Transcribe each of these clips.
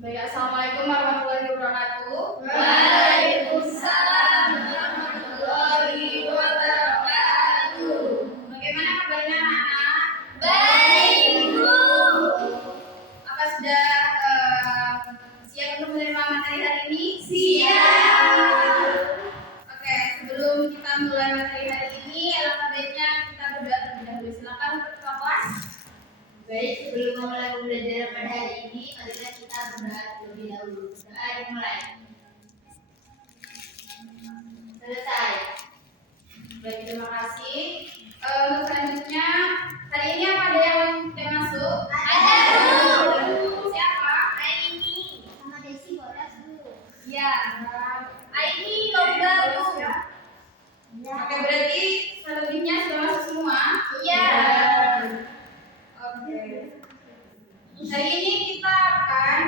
Baik, assalamualaikum warahmatullahi wabarakatuh. Waalaikumsalam warahmatullahi wabarakatuh. Bagaimana kabarnya anak-anak? Baik, Bu. Apa sudah siap untuk menerima materi hari ini? Siap. Oke, sebelum kita mulai materi hari ini, alangkah baiknya kita berdoa terlebih dahulu. Silakan untuk ketua kelas. Baik, sebelum memulai pembelajaran pada hari ini, marilah kita berdoa terlebih dahulu. Doa dimulai. Selesai. Baik, terima kasih. Untuk selanjutnya, hari ini apa ada yang masuk? Ada, Bu. Siapa? Aini sama Desi bodas, Bu. Ya, Aini lomba, Bu. Oke, berarti selebihnya sudah masuk semua? Iya. Oke. Hari ini kita akan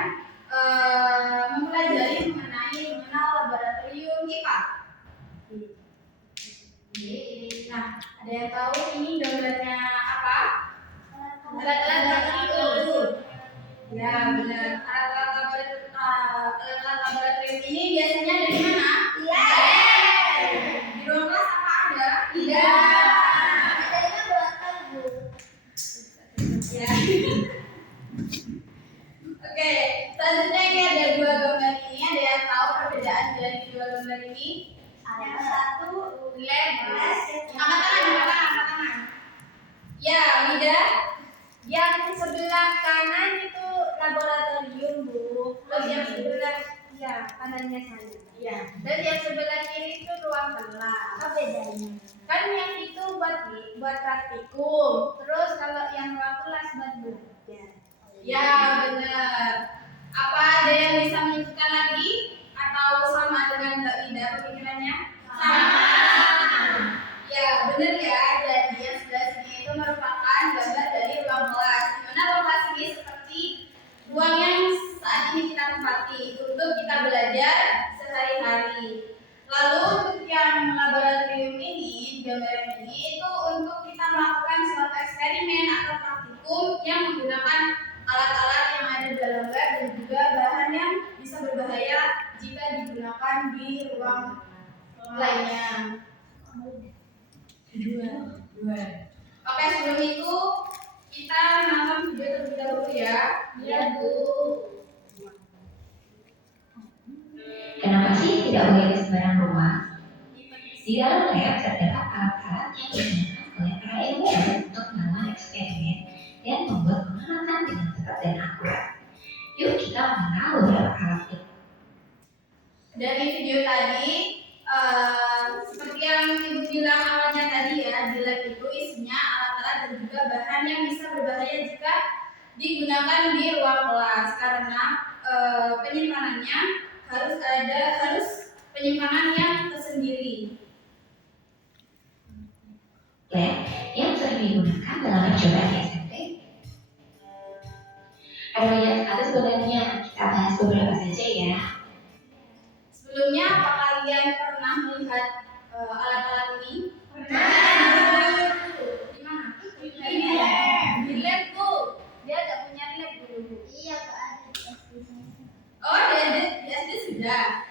mempelajari mengenai mengenal laboratorium IPA. Nah, ada yang tahu ini gambarnya apa? Alat-alat laboratorium. Ya, benar. Alat-alat laboratorium ini biasanya dari mana? Iya. Di ruang kelas apa ada? Tidak. Adanya buatan, Bu. Ya. Oke, selanjutnya ini ada dua gambar ini. Ada yang tahu perbedaan dari dua gambar ini? Yang satu lab, Angkat tangan. Ya, Wida. yang sebelah kanan itu laboratorium, Bu. Terus yang sebelah kanannya saya. Ya. Dan yang sebelah kiri itu ruang kelas. Apa bedanya? Kan yang itu buat praktikum. Terus kalau yang ruang kelas buat belajar. Ya, benar. Apa ada yang bisa menunjukkan lagi atau sama dengan Mbak Wida pemikirannya? Sama. Ya, benar ya. Jadi yang sebelah sini itu merupakan gambar dari ruang kelas. Di mana ruang kelas ini seperti ruang yang saat ini kita tempati untuk kita belajar sehari-hari. Lalu untuk yang laboratorium ini, gambar ini itu untuk kita melakukan suatu eksperimen atau praktikum yang menggunakan alat-alat yang ada di dalam lab dan juga bahan yang bisa berbahaya jika digunakan di ruang lainnya. Oke, sebelum itu kita menonton video terlebih dahulu ya. Iya, Bu. Kenapa sih tidak boleh di sembarang rumah? Di dalam lab terdapat alat-alat yang digunakan oleh para ilmuwan untuk melakukan eksperimen dan membuat pengamatan dengan tepat dan akurat. Yuk kita mengenal beberapa alat itu. Dari video tadi, seperti yang Ibu bilang awalnya tadi ya, di lab itu isinya alat-alat dan juga bahan yang bisa berbahaya jika digunakan di ruang kelas karena penyimpanannya harus penyimpanan yang tersendiri. Lab yang sering digunakan dalam percobaan di SMP. Ada banyak sekali sebenarnya, kita bahas beberapa saja ya. Sebelumnya, apa kalian pernah melihat alat-alat ini? Pernah. Di mana? Di lab, Bu. Dia ada punya lab dulu, Bu. Iya, Pak. Ada di SD. Oh, di SD sudah.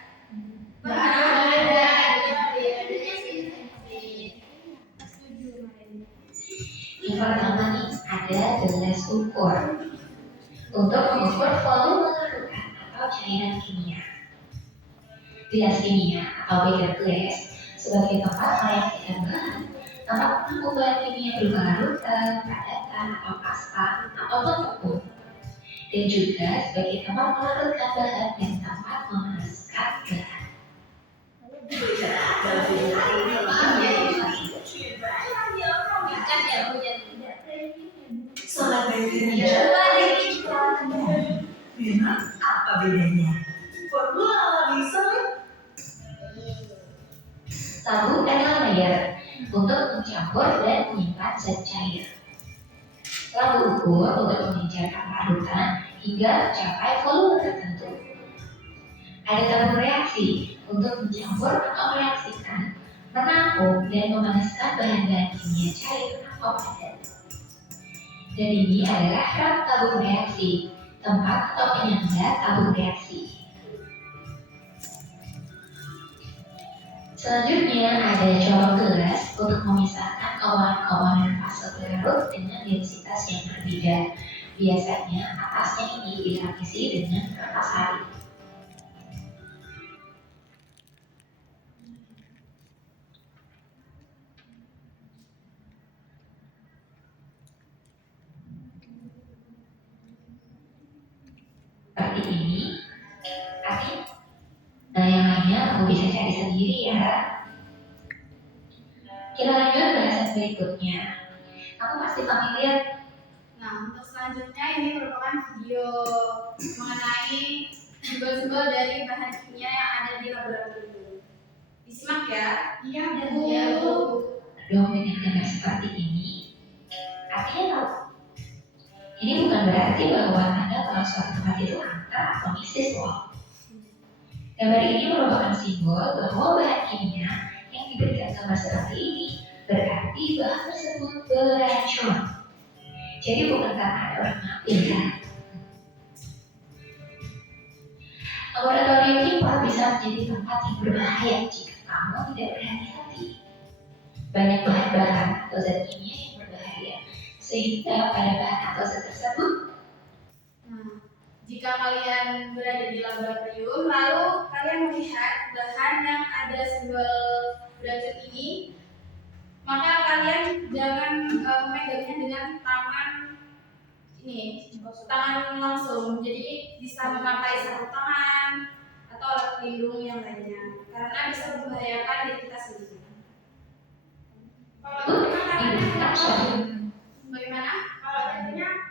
Yang pertama nih, ada gelas ukur. Untuk mengukur volume larutan atau cairan kimia. Gelas kimia atau beaker glass sebagai tempat mereaksikan bahan, tempat pengumpulan kimia berupa larutan, padatan atau pasta ataupun tepung. Dan juga sebagai tempat melarutkan bahan dan tempat memanaskan bahan. Salat Indonesia. Memang apa bedanya? Formula alami solid. Sabun dan layer untuk mencampur dan menyimpan zat cair. Lalu ukur untuk mengejarkan larutan hingga mencapai volume tertentu. Ada tabung reaksi untuk mencampur atau mereaksikan, menampung dan memanaskan bahan-bahan kimia cair atau padat. Dan ini adalah rak tabung reaksi tempat atau penyangga tabung reaksi. Selanjutnya ada corong gelas untuk memisahkan komponen-komponen fase pelarut dengan densitas yang berbeda. Biasanya atasnya ini dilapisi dengan kertas hari. Seperti ini. Nah, yang lainnya kamu bisa cari sendiri ya. Kita lanjut bahasan berikutnya. Kamu pasti familiar. Nah, untuk selanjutnya ini merupakan video mengenai simbol-simbol dari bahan kimia yang ada di laboratorium. Disimak ya. Iya, Bu. Dong dengan gambar seperti ini. Artinya apa? Ini bukan berarti bahwa Anda kalau suatu tempat itu angka atau mistis loh. Gambar ini merupakan simbol bahwa bahan kimia yang diberikan gambar seperti ini berarti bahan tersebut beracun. Jadi bukan karena ada orang mati ya. Laboratorium IPA bisa menjadi tempat yang berbahaya jika kamu tidak berhati-hati. Banyak bahan-bahan atau zat kimia yang berbahaya, sehingga pada bahan atau zat tersebut. Nah, jika kalian berada di laboratorium, lalu kalian melihat bahan yang ada simbol beracun ini, maka kalian jangan memegangnya dengan tangan langsung. Jadi bisa memakai sarung tangan atau alat pelindung yang lainnya, karena bisa membahayakan diri kita sendiri. Kalau tangannya Bagaimana? Kalau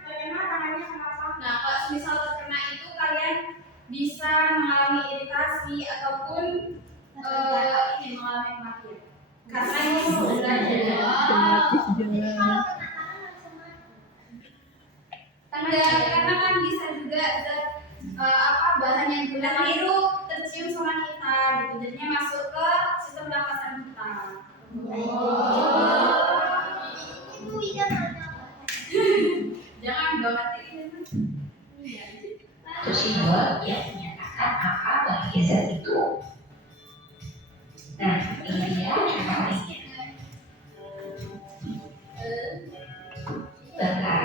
bagaimana tangannya kenapa? Nah, kalau misal terkena itu kalian bisa mengalami iritasi ataupun ini mengalami kematian. Karena ini karena kan bisa juga bahan yang digunakan itu tercium sama kita gitu, jadinya masuk ke sistem pernapasan kita. Itu Ida Jangan bawa ini. Itu simbol yang menyatakan apa bahaya zat itu. Nah, ini dia contoh lainnya. Bentar.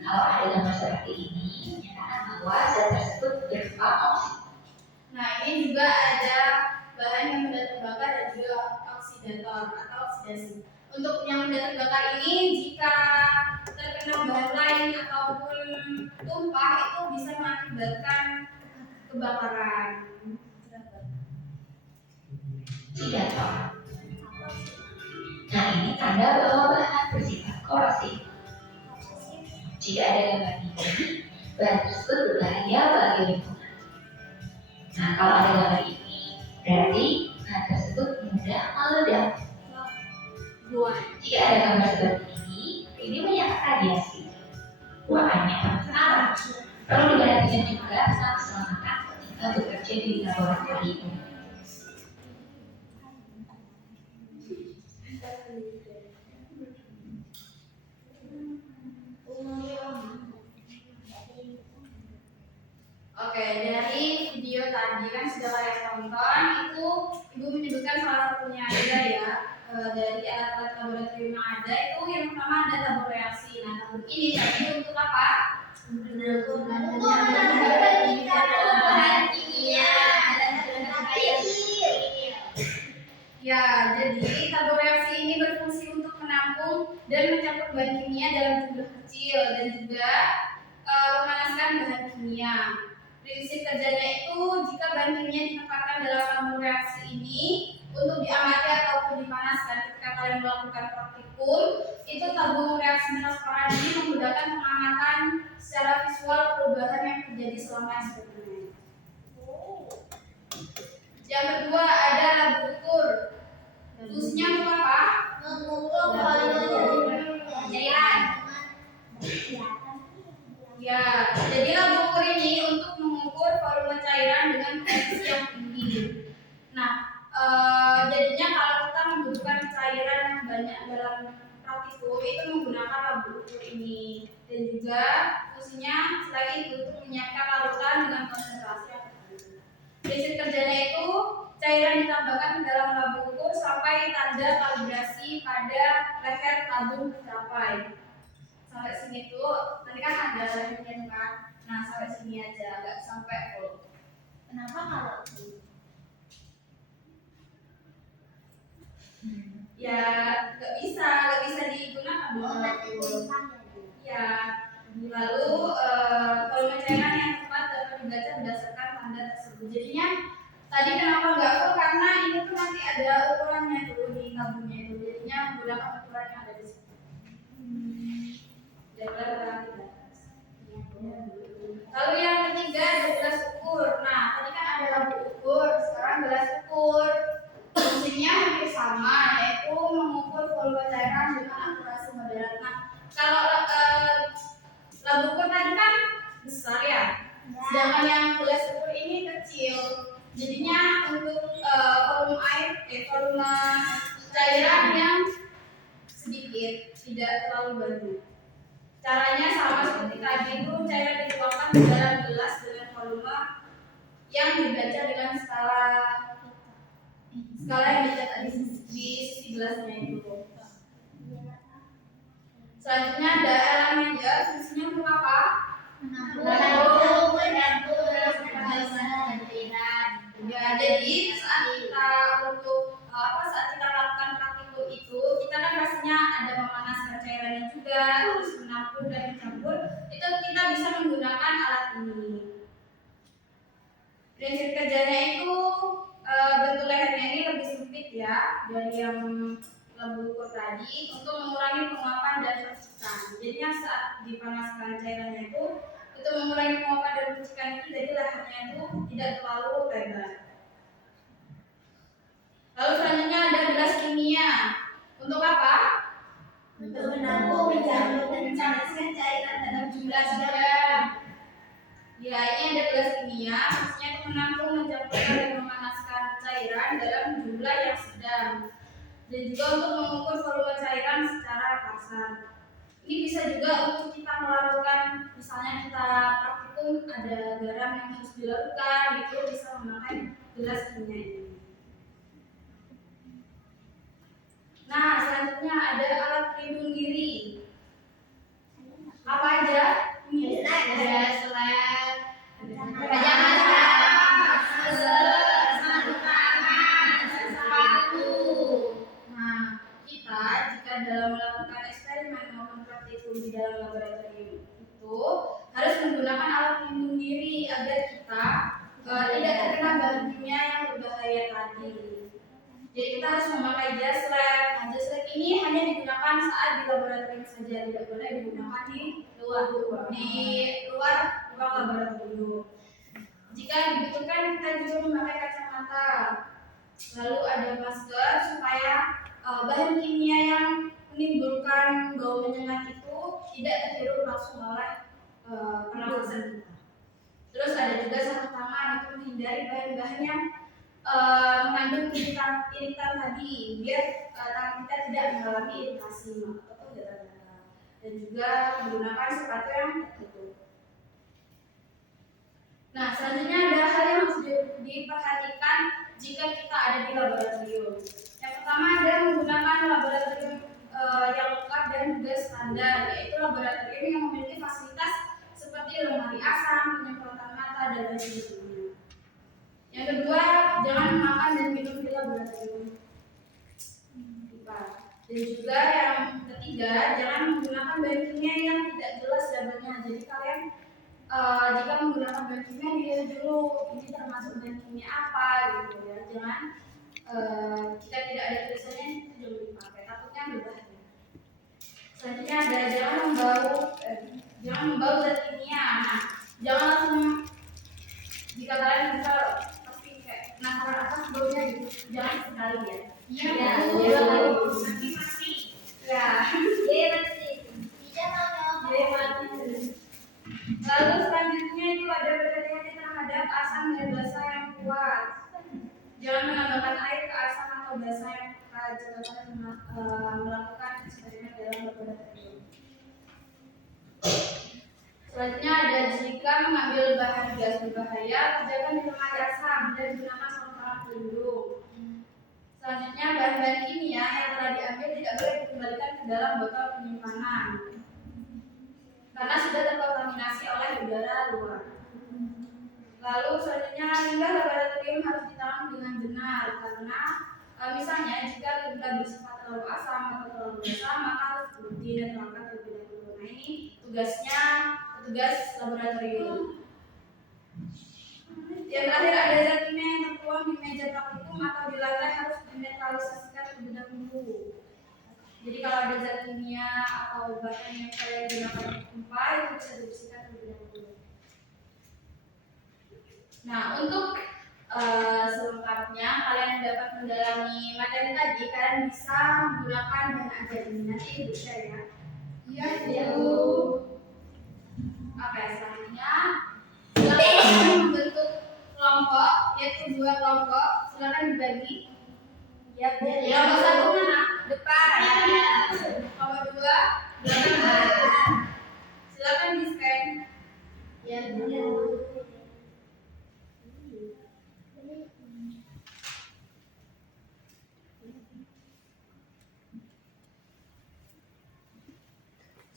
Kalau ada gambar seperti ini, menyatakan bahwa zat tersebut berupa oksid. Nah, ini juga ada bahan yang mudah terbakar dan juga oksidator atau oksidasi. Untuk yang mudah terbakar ini, jika terkena bahan lain ataupun tumpah, itu bisa mengakibatkan kebakaran. Oksidator. Nah, ini tanda bahwa bahan bersifat korosif. Jika ada gambar ini, bahan tersebut berbahaya bagi lingkungan. Nah, kalau ada gambar ini, berarti bahan tersebut mudah meledak. Jika ada gambar seperti ini menyatakan radiasi. Buatannya sama. Perlu diperhatikan juga tentang keselamatan ketika bekerja di laboratorium. Oke, dari video tadi kan sudah kalian tonton, itu Ibu menyebutkan salah satunya aja ya. Dari alat-alat laboratorium yang ada itu yang pertama ada tabung reaksi. Nah, tabung ini tadi untuk apa? Untuk Ya, jadi tabung reaksi ini berfungsi untuk menampung dan mencampur bahan kimia dalam jumlah kecil dan juga memanaskan bahan kimia. Prinsip kerjanya itu jika bahan kimia ditempatkan dalam tabung reaksi ini untuk diamati ataupun dipanaskan ketika kalian melakukan praktikum, itu tabung reaksi transparan ini menggunakan pengamatan secara visual perubahan yang terjadi selama eksperimen. Yang kedua ada lab ukur. Fungsinya untuk apa? mengukur volume cairan. Ya, jadi lab ukur ini untuk mengukur volume cairan dengan presisi yang tinggi. Nah, jadinya kalau kita membutuhkan cairan yang banyak dalam praktikum yaitu menggunakan labu ukur ini, dan juga fungsinya selain itu untuk menyiapkan larutan dengan konsentrasi yang tertentu. Prinsip kerjanya itu cairan ditambahkan ke dalam labu ukur sampai tanda kalibrasi pada leher tabung tercapai. Sampai sini tuh, nanti kan ada lehernya kan. Nah, sampai sini aja, nggak sampai full. Kenapa kalau Ya nggak bisa digunakan dong. Ya, lalu volume cairan yang tepat dapat dibaca berdasarkan tanda tersebut. Jadinya tadi kenapa nggak full, karena ini tuh nanti ada ukurannya dulu di tabungnya itu, jadinya menggunakan ukuran yang ada di situ. Lalu yang ketiga ada gelas ukur. Nah, tadi kan ada labu ukur, sekarang gelas ukur. Fungsinya hampir sama, yaitu mengukur volume cairan dengan akurasi moderat. Nah, kalau labu ukur tadi kan besar ya, sedangkan yang gelas ukur ini kecil. Jadinya untuk volume cairan yang sedikit, tidak terlalu banyak. Caranya sama seperti tadi itu, cairan dituangkan ke dalam gelas dengan volume yang dibaca dengan skala yang dicatat di sisi gelasnya itu. Selanjutnya ada elemen fungsinya untuk apa? Ya, jadi saat kita lakukan praktikum itu, kita kan pastinya ada memanaskan cairannya juga, terus menampur dan mencampur. Itu kita bisa menggunakan alat ini. Prinsip kerjanya itu bentuk lehernya ini lebih sempit ya dari yang labu ukur tadi, untuk mengurangi penguapan dan percikan. Jadinya saat dipanaskan cairannya itu mengurangi penguapan dan percikan itu, jadi lehernya itu tidak terlalu lebar. Lalu selanjutnya ada gelas kimia. Untuk apa? Untuk menampung, mencampur, dan mencampurkan cairan dalam jumlah sedang. Ya, ini ada gelas kimia, fungsinya untuk menampung, mencampurkan, dan memanaskan cairan dalam jumlah yang sedang, dan juga untuk mengukur volume cairan secara kasar. Ini bisa juga untuk kita melakukan, misalnya kita praktikum ada garam yang harus dilakukan, itu bisa memakai gelas kimia ini. Nah, selanjutnya ada alat pelindung diri. Apa aja? Ada selat, Nah, kita jika dalam melakukan eksperimen maupun praktikum di dalam laboratorium itu harus menggunakan alat pelindung diri agar kita tidak terkena bahan kimia yang berbahaya tadi. Jadi kita harus memakai jas lab. Nah, jas lab ini hanya digunakan saat di laboratorium saja, tidak boleh digunakan di luar ruang laboratorium. Jika dibutuhkan, kita juga memakai kacamata. Lalu ada masker supaya bahan kimia yang menimbulkan bau menyengat itu tidak terhirup langsung oleh pernafasan kita. Terus ada juga sarung tangan untuk menghindari bahan-bahan yang mengandung iritan tadi, biar tangan kita tidak mengalami iritasi atau gatal-gatal. Dan juga menggunakan sepatu yang tertutup. Nah, selanjutnya ada hal yang harus diperhatikan jika kita ada di laboratorium. Yang pertama ada menggunakan laboratorium yang lengkap dan juga standar, yaitu laboratorium yang memiliki fasilitas seperti lemari asam, penyemprotan mata, dan lain sebagainya. Yang kedua, jangan makan dan minum di laboratorium. Dan juga yang ketiga, jangan menggunakan bahan kimia yang tidak jelas labelnya. Jadi kalian jika menggunakan bahan kimia, dilihat dulu ini termasuk bahan kimia apa gitu ya. Jangan jika tidak ada tulisannya itu jangan dipakai, takutnya berbahaya. Selanjutnya ada jangan membau zat kimia. Nah, jangan langsung, jika kalian bisa pasti kayak penasaran apa baunya gitu, jangan sekali ya. Iya, nanti mati. Ya, mati. Lalu selanjutnya itu ada berhati-hati terhadap asam dan basa yang kuat. Jangan menambahkan air ke asam atau basa yang kuat jika kalian melakukan eksperimen dalam laboratorium. mengambil bahan gas berbahaya, kerjakan di rumah asam dan gunakan sarung pelindung. Selanjutnya, bahan-bahan kimia yang telah diambil tidak boleh dikembalikan ke dalam botol penyimpanan karena sudah terkontaminasi oleh udara luar. Lalu selanjutnya, limbah laboratorium harus ditangani dengan benar karena misalnya jika limbah bersifat terlalu asam atau terlalu basah maka harus berhenti dan terangkat terlebih dahulu. Nah, ini tugasnya petugas laboratorium. Yang terakhir, ada zat kimia yang tertuang di meja praktikum atau di lantai harus dinetralisasikan terlebih dahulu. Jadi kalau ada zat kimia atau bahan yang kalian gunakan untuk pompa itu bisa dibersihkan terlebih dahulu. Nah, untuk selengkapnya kalian dapat mendalami materi tadi, kalian bisa menggunakan bahan ajar ini. Nanti ibu share ya. Iya, Bu. Oke, selanjutnya silakan membentuk kelompok, yaitu 2 kelompok. Silakan dibagi. Ya, kelompok 1 mana? Depan. Kelompok 2 belakang. Silakan di scan. Ya, Bu.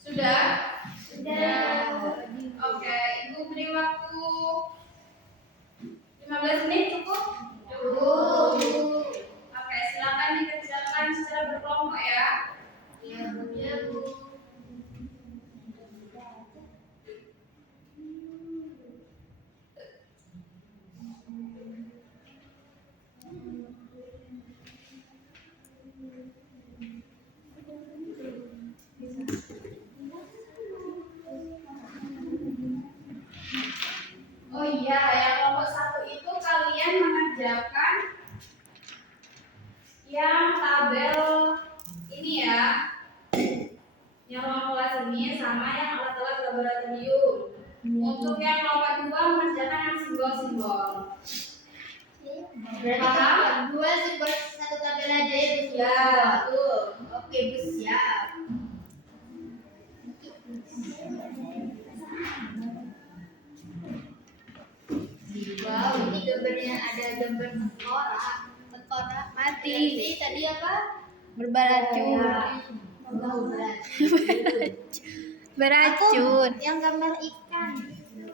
Sudah? Oke, Ibu beri waktu 15 menit cukup? Cukup. Oke, silakan dikerjakan secara berkelompok ya. Iya, Bu. Oh iya, yang kelompok 1 itu kalian mengerjakan yang tabel ini ya, yang ruang kelas ini sama yang alat-alat laboratorium. Untuk yang kelompok 2 mengerjakan yang simbol-simbol. Paham? 2 simbol 1 tabel aja ya, Bu. Ya, betul. Oke, Bu, siap. Wow, ini gambarnya ada gambar tengkorak mati. Berarti tadi apa? Beracun. Beracun. Yang gambar ikan.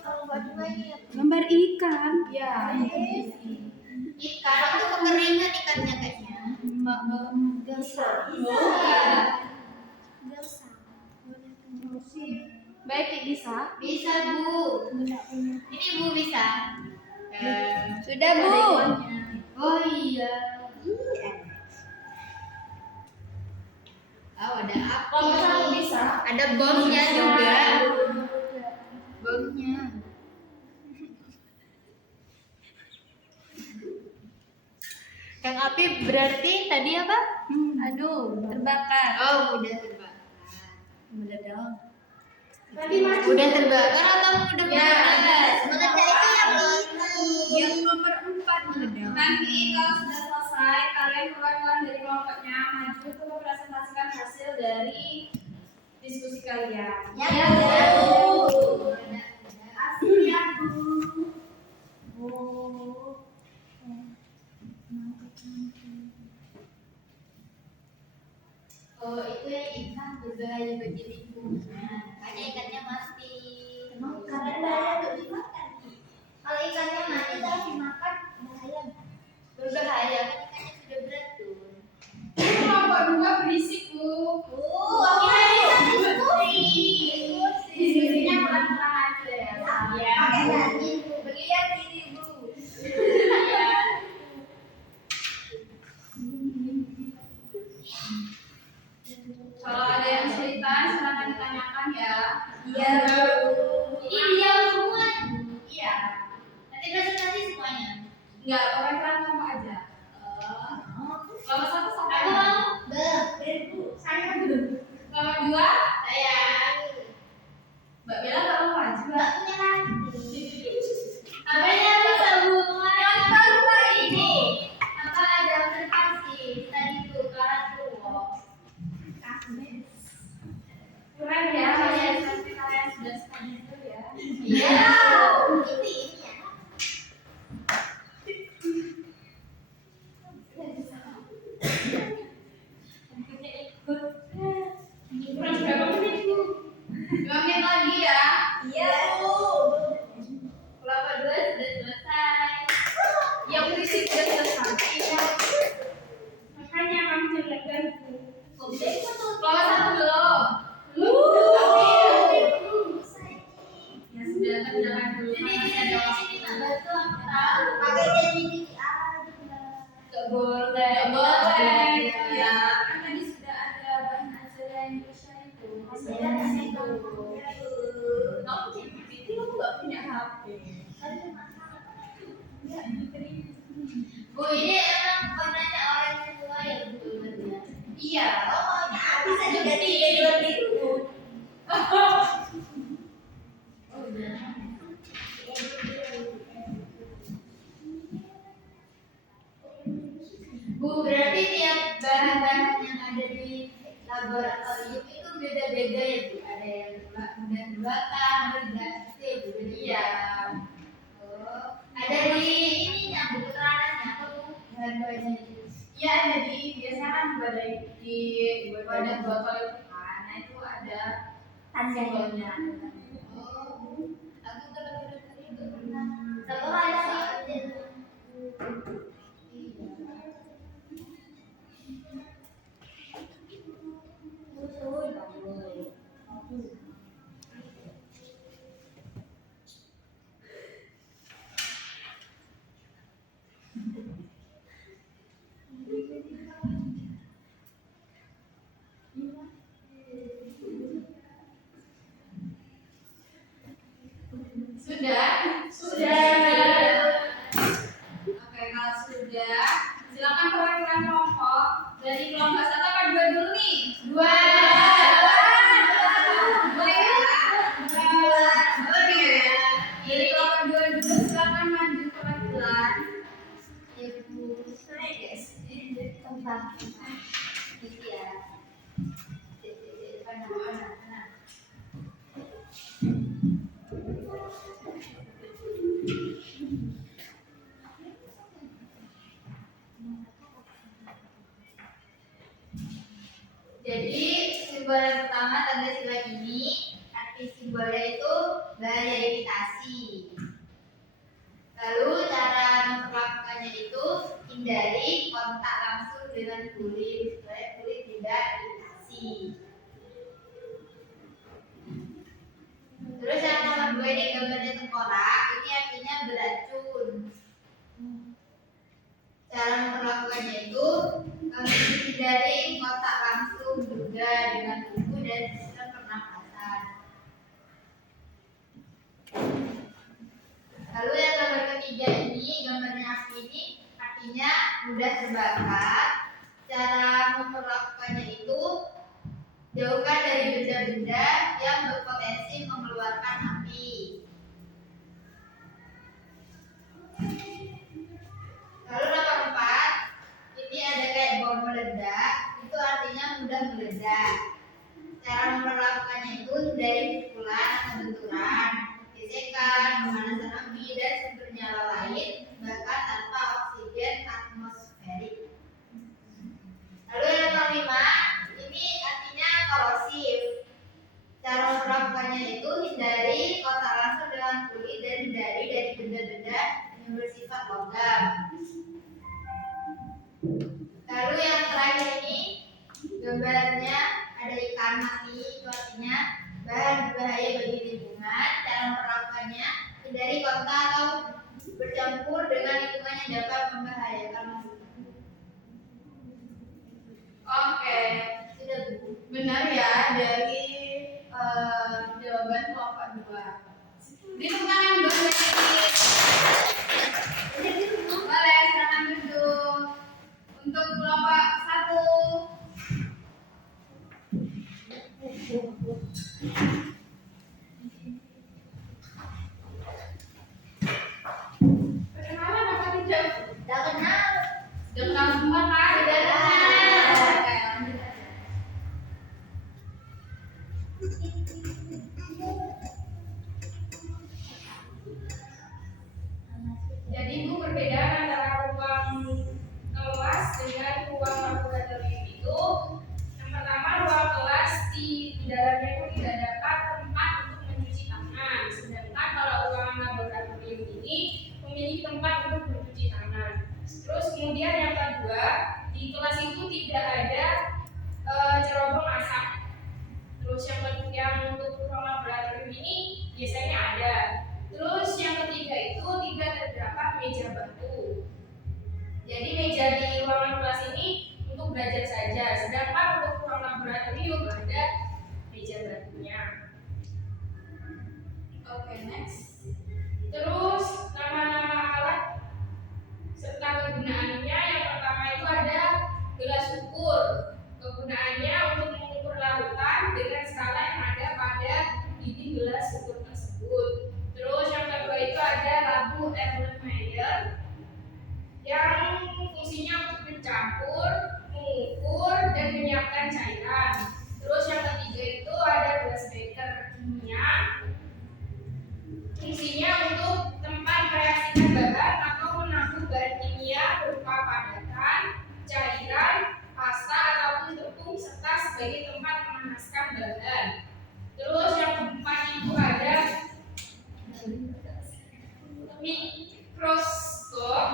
Kalau buat 2 ini Gambar ikan. Ya. ikan itu kekeringan ikannya kayaknya. Baik, bisa. Bisa, Bu. Ini Bu bisa. Sudah, Bu. Oh iya. Oh, ada api. Kelompok 1 bisa. Ada bomnya juga. Bomnya. Yang api berarti tadi apa? Aduh, terbakar. Oh, udah terbakar. Udah dong. Udah terbakar atau udah Ya. meledak? Meledak itu yang ini. Yang nomor 4 meledak. Nanti kalau sudah selesai, kalian keluar dari kelompoknya, maju untuk mempresentasikan hasil dari diskusi kalian. Ya, Bu. Asik ya, Bu. Oh, itu yang ikan berbahaya bagi lingkungan. Hanya ikannya mati. Emang karena bahaya untuk dimakan. Kalau ikannya mati terus dimakan bahaya. Berbahaya kan ikannya sudah beracun. Kelompok 2 berisik, Bu. Kita bisa diskusi. Diskusinya pelan-pelan aja ya. Ya. Pakai nyanyi, Bu. Berlihat ini, Bu. Kalau ada yang kesulitan, silakan ditanyakan ya. Iya. Kamu ChatGPT, kamu nggak punya HP. Bu, ini emang warnanya orang tua ya, Bu? Iya. Oh, bisa diganti jadi lebih dulu. Bu, berarti tiap bahan-bahan yang ada di laboratorium itu beda-beda ya, Bu? Ada yang mudah dibakar, mudah itu, Bu. Iya. Oh, ada di ini yang Bu keterangannya apa, Bu? Bahan-bahannya itu. Iya, jadi biasanya kan di wadah botol itu kan, nah itu ada simbolnya. Oh, aku terlalu itu pernah. Kalau ada sih. Sudah? Oke, kalau sudah, silakan perwakilan kelompok. Dari kelompok 1 apa 2 dulu nih? 2 ya? Oke. Dari kelompok 2 dulu, silakan maju perwakilan. Ibu, saya guys, ini tempat gitu ya. Mana? Jadi simbol yang pertama tanda sila ini, arti simbolnya itu bahaya iritasi. Lalu cara memperlakukannya itu hindari kontak langsung dengan kulit supaya kulit tidak iritasi. Terus yang nomor 2 ini gambarnya tengkorak, ini artinya beracun. Cara memperlakukannya itu hindari kontak langsung juga dengan tubuh dan sistem pernapasan. Lalu yang nomor ketiga ini gambarnya api ini artinya mudah terbakar. Cara memperlakukannya itu jauhkan dari benda-benda yang berpotensi mengeluarkan api. Lalu nomor 4 ini ada kayak bom meledak, itu artinya mudah meledak. Cara memperlakukannya itu hindari pukulan atau benturan, gesekan, pemanasan api dan sumber nyala lain, bahkan tanpa oksigen atmosferik. Lalu yang nomor 5 ini artinya korosif. Cara memperlakukannya itu hindari kontak langsung dengan kulit dan hindari dari benda-benda yang bersifat logam. Lalu yang terakhir ini gambarnya ada ikan mati, itu artinya bahan berbahaya bagi lingkungan. Cara memperlakukannya hindari kontak atau bercampur dengan lingkungan yang dapat membahayakan makhluk. Oke, Sudah, Bu. benar ya dari jawaban kelompok 2. Di tangan dulu sedikit. Boleh, silakan duduk. Untuk kelompok 1. Perkenalan apa tidak? Sudah kenal? Sudah kenal semua kan? Sudah kenal. Oke, lanjut aja. Jadi Bu, perbedaan antara ruang kelas dengan ruang laboratorium itu, yang pertama ruang kelas di dalamnya itu tidak dapat tempat untuk mencuci tangan, sedangkan kalau ruangan laboratorium ini memiliki tempat untuk mencuci tangan. Terus kemudian yang kedua, di kelas itu tidak ada cerobong masak. Terus yang untuk ruang laboratorium ini biasanya ada. Terus yang ketiga itu tidak terdapat meja batu. Jadi meja di ruangan kelas ini untuk belajar saja, sedangkan untuk ruang laboratorium ada meja batunya. badan. Terus yang keempat itu ada mikroskop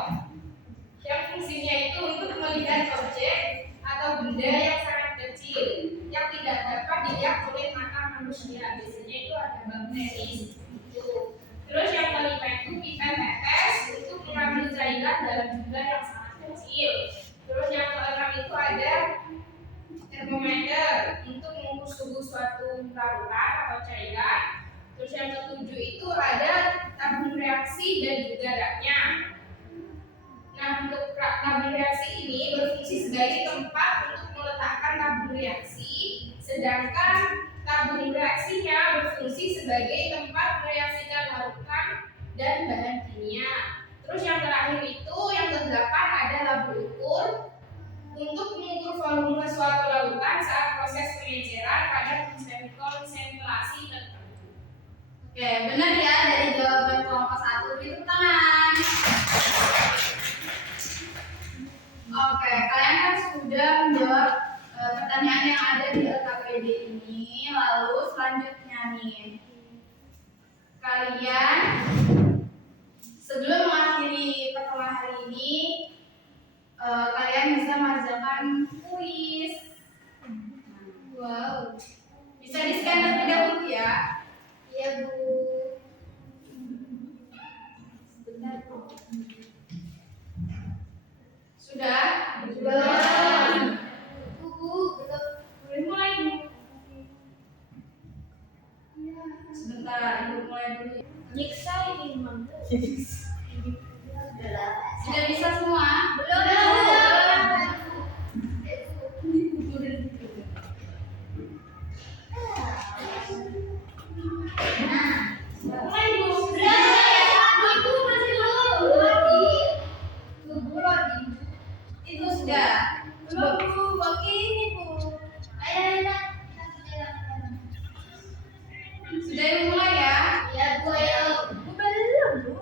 yang fungsinya itu untuk melihat objek atau benda yang sangat kecil yang tidak dapat dilihat oleh mata manusia. Biasanya itu ada bakteri itu. Terus yang kelima itu PMS untuk mengambil cairan dalam jumlah yang sangat kecil. Terus yang keenam itu ada termometer untuk mengukur suhu suatu larutan atau cairan. Terus yang ketujuh itu ada tabung reaksi dan juga raknya. Nah, untuk tabung reaksi ini berfungsi sebagai tempat untuk meletakkan tabung reaksi, sedangkan tabung reaksinya berfungsi sebagai tempat mereaksikan larutan dan bahan kimia. Terus yang terakhir itu yang kedelapan ada labu ukur untuk mengukur volume suatu larutan saat proses pengejaran pada konsentrasi tertentu. Oke, benar ya dari jawaban kelompok 1 itu tangan. Oke, kalian kan sudah menjawab pertanyaan yang ada di LKPD ini. Lalu selanjutnya nih, kalian sebelum mengakhiri pertemuan hari ini, kalian bisa mengerjakan kuis. Wow, bisa di-scan terlebih dahulu ya. Iya Bu. Sebentar Bu. Sudah? Belum. Bu, belum. Boleh mulai Bu. Ya, sebentar, Ibu mulai dulu. Nyiksa ini memang. Sudah bisa semua? Belum. Mulai Bu. Itu sudah. Belum Bu, begini Bu. Sudah Ibu mulai ya? Ya Bu, ayo. Belum Bu.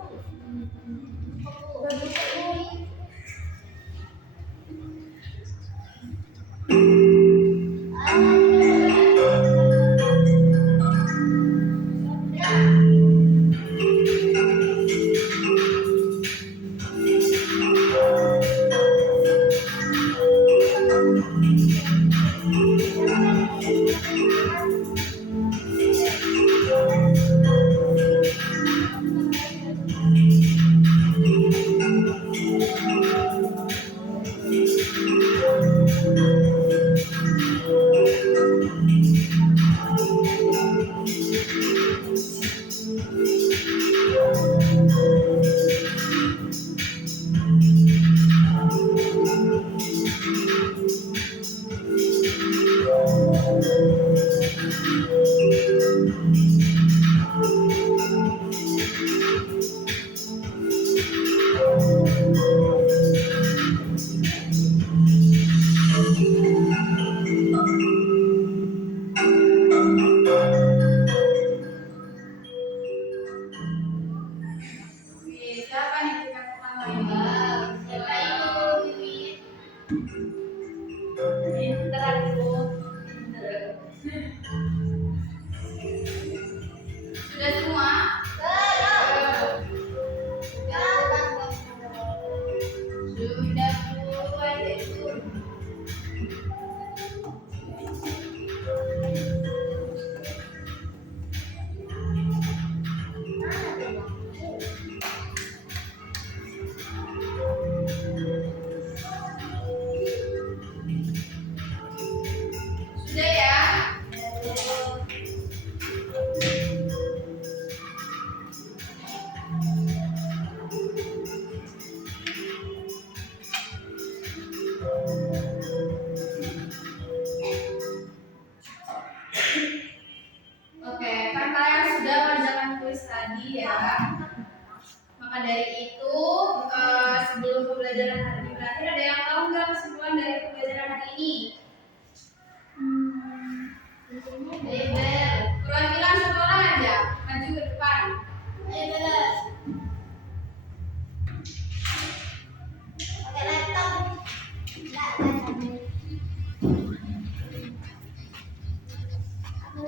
Oke, siapa nih yang pertama ini? Siapa itu? Bentar Bu. Sudah semua? Sudah Bu, ayo Bu. Sudah ya? Oke, kan kalian sudah mengerjakan kuis tadi ya. Maka dari itu, sebelum pembelajaran hari ini berakhir, ada yang tahu nggak kesimpulan dari pembelajaran hari ini? Perwakilan satu orang aja, maju ke depan.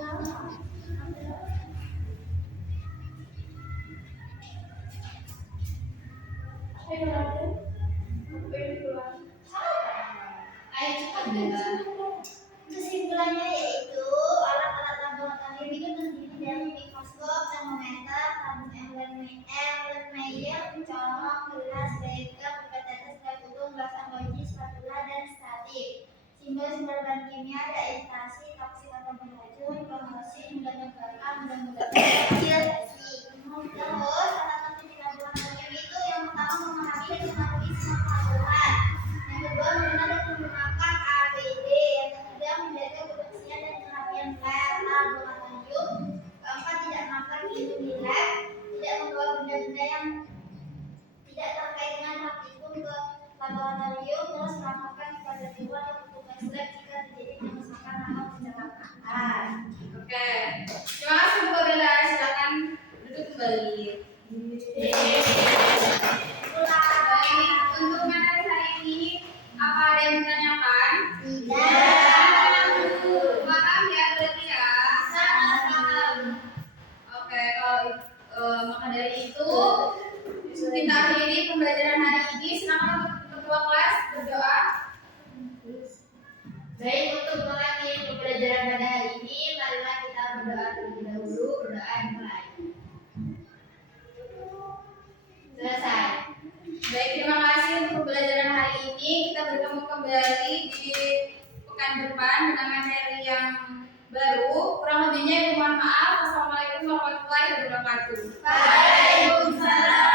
Ayo cepat Bella. Kesimpulannya yaitu alat-alat laboratorium itu terdiri dari mikroskop, termometer, tabung Erlenmeyer, corong, gelas, beker, pipet tetes, gelas utuh, gelas analogi, spatula, dan statik. Simbol-simbol bahan kimia ada irritasi, toksik atau beracun, korosif, mudah terbakar, mudah kecil, basi. Terus alat-alat di laboratorium itu yang pertama memahami dan mematuhi semua peraturan. Yang kedua menggunakan APD. Yang ketiga menjaga kebersihan dan kerapian laboratorium. Keempat tidak melakukan minum di lab, tidak membawa benda-benda yang tidak terkait dengan praktikum ke laboratorium, terus melaporkan kepada dewan atau petugas lab jika terjadi kerusakan atau kecelakaan. Oke. Terima kasih Bu Bella. Silakan duduk kembali. Baik, untuk materi hari ini apa ada yang ditanyakan? Paham ya berarti ya? Oke, kalau maka dari itu kita akhiri pembelajaran hari ini. Silakan untuk ketua kelas berdoa. Baik, untuk mengakhiri pembelajaran pada hari ini, marilah kita berdoa terlebih dahulu. Berdoa dimulai. Selesai. Baik, terima kasih untuk pembelajaran hari ini. Kita bertemu kembali di pekan depan dengan materi yang baru. Kurang lebihnya mohon maaf. Wassalamualaikum warahmatullahi wabarakatuh. Waalaikumsalam.